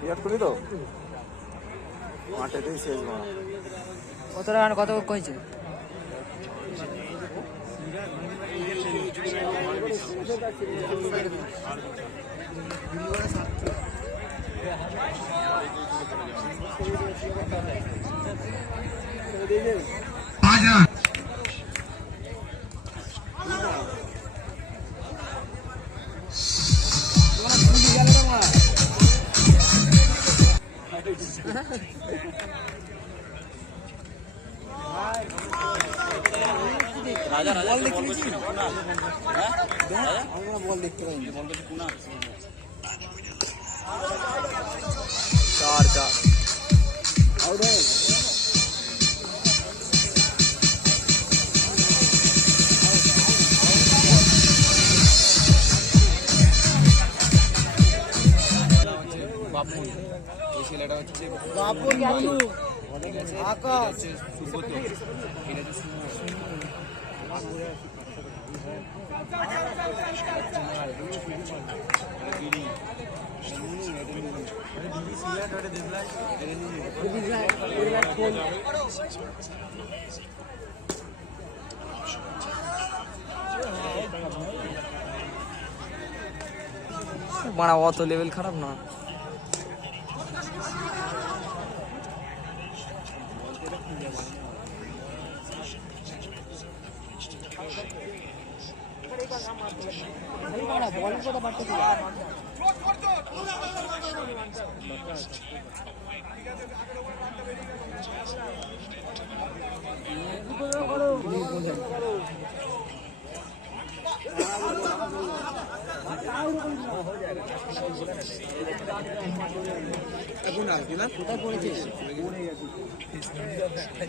বিরাট কোহলি তো মাঠেতেই শেষ মারা কত রান কত কইছে পাঁচ বল দেখতে আমরা বল দেখতে চার চার। আউট হয়ে। গেল। মারা অত লেভেল খারাপ না। আউট হয়নি হয়নি এই যে দিয়েছে হরিনাম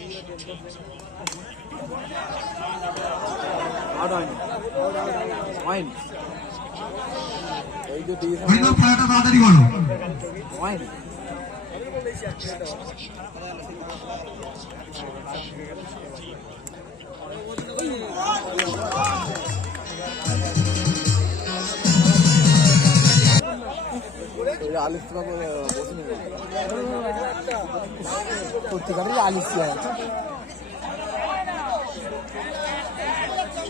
খেলাটা তাড়াতাড়ি হয়নি আলিসা বসে নেবে সত্যিকারের আলিসিয়া তোমার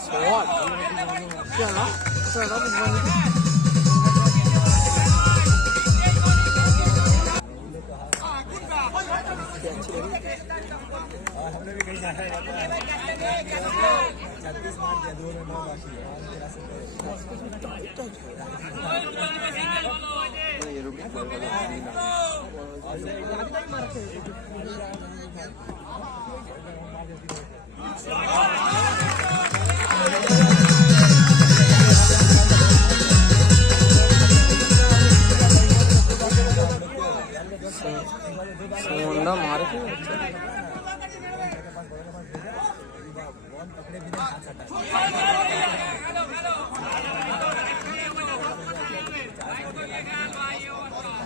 정원 시아나? 시아나? हमने भी कहीं जाना है छत्तीस मार दिया दो में नौ बाकी है और तेरा सब ये रुक বুঝবানি সুমনদা মারে কি Thank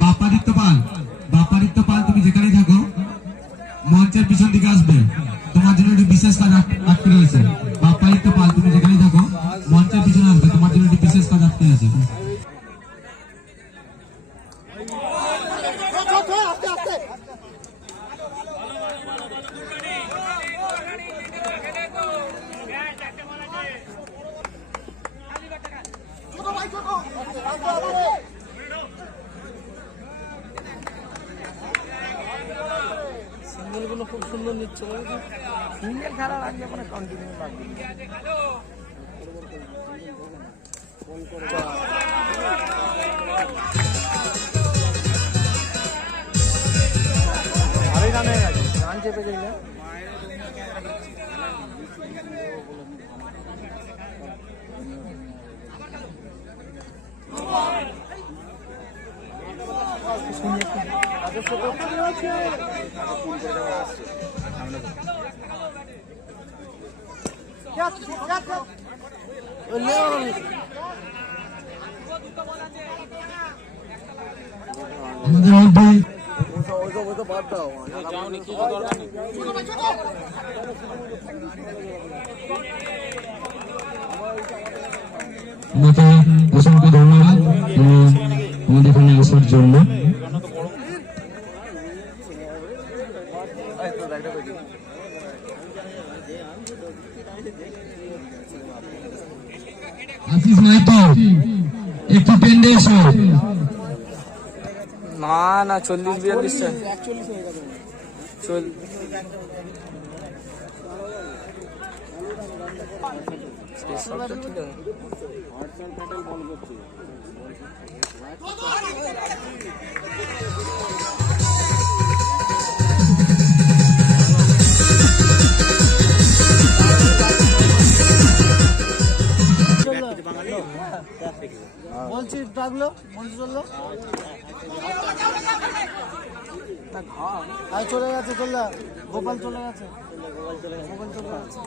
বাপাদিত্য পাল বাপাদিত্য পাল, তুমি যেখানেই থাকো, মঞ্চের পিছন দিকে আসবে। তোমার জন্য একটি বিশেষ কাজ আট- আটকে রয়েছে। বাপাদিত্য পাল, তুমি যেখানে থাকো, মঞ্চের পিছনে আসবে। তোমার জন্য একটি বিশেষ কাজ আটকে আছে সিঙ্গেলগুলো খুব সুন্দর নিচ্ছে বলছি সিঙ্গেল খেলা লাগলে মানে কন্টিনিউ লাগবে আরে গান হয়ে গেছে আমাদের মধ্যে ওইসব ওইসব বাদ দাও আমাকে অসংখ্য ধন্যবাদ আমাদের এখানে আসার জন্য। এসো না না চল্লিশ বিয়াল্লিশ চল ঠিক আছে। বলছি ডাকলো বলছি, চলল। আর চলে গেছে, চলে গোপাল চলে গেছে। গোপাল চলে গেছে।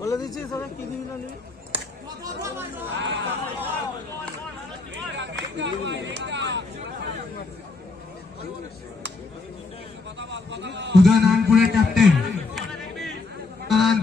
বলে দিচ্ছি, সবাই কি দিবি না নিবি? ক্যাপ্টেন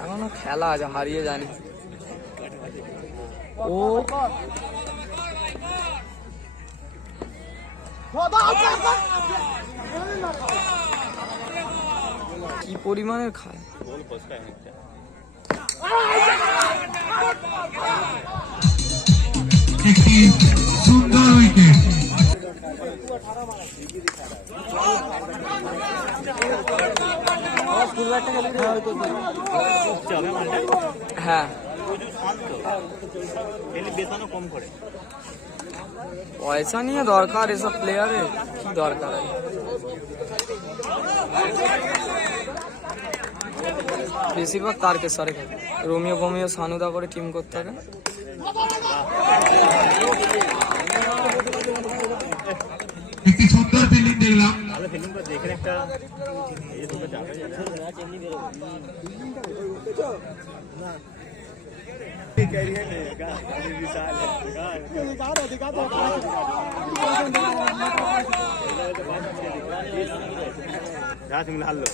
এখনও খেলা আছে হারিয়ে জানি ও। কি পরিমাণের খায়? হ্যাঁ। পয়সা নিয়ে দরকার এসব প্লেয়ারের কি দরকার? বেশিরভাগ তারকেশ্বরে খেলে রোমিও ফোমিও সানুদা করে টিম করতে থাকে একটি সুন্দর ফিল্ডিং দেখলাম। হারলো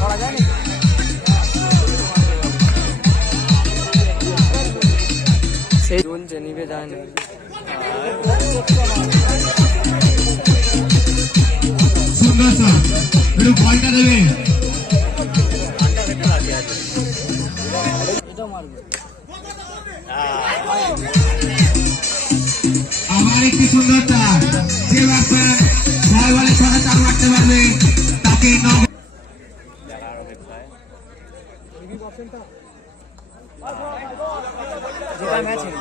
করা যায় সেই জোন সুন্দর স্যার একটু বলটা দেবে আবার একটি সুন্দর চার যে ব্যাটসম্যান ছয় বলে ছটা চার মারতে পারবে তাকে ম্যাচে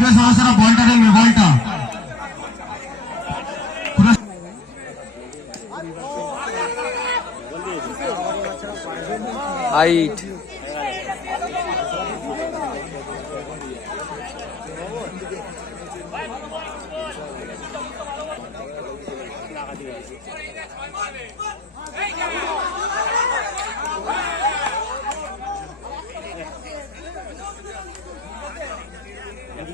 খুবই সমস্যা না বলটা দেখবে বলটা খুবই হাইট একটি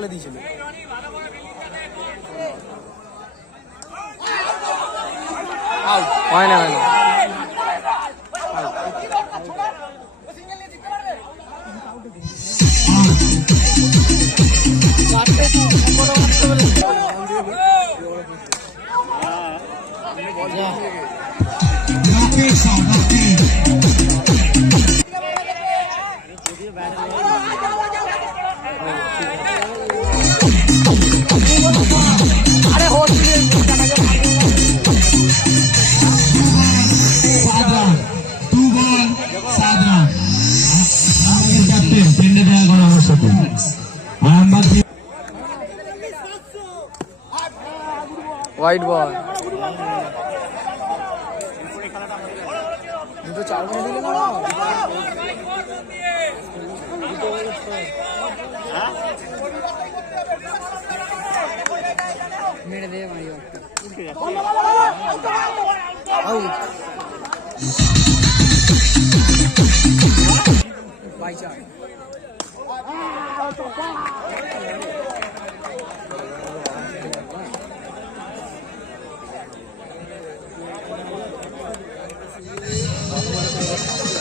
ভালো দিয়েছিল। হয় না হয় না। হোয়াইট বল দুটো চার মেরে দিলে না মেরে দে মারিও আউট বাই চার